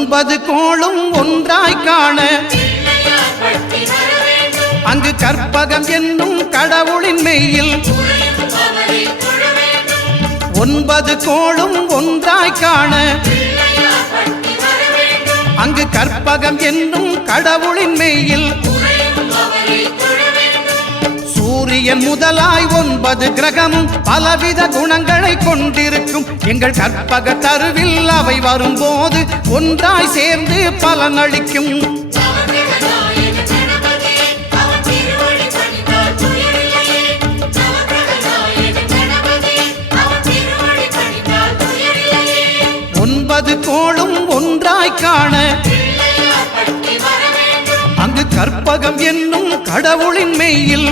9 கோளும் ஒன்றாய் காண அங்கு கற்பகம் என்னும் கடவுளின் மெய்யில் 9 கோளும் ஒன்றாய் காண அங்கு கற்பகம் என்னும் கடவுளின் மெய்யில் சூரியன் முதலாய் 9 கிரகமும் பலவித குணங்களை கொண்டிருக்கும் எங்கள் கற்பக தருவில் அவை வரும்போது ஒன்றாய் சேர்ந்து பலனளிக்கும். கோளும் ஒன்றாய் காண அங்கு கற்பகம் என்னும் கடவுளின் மெய்யில்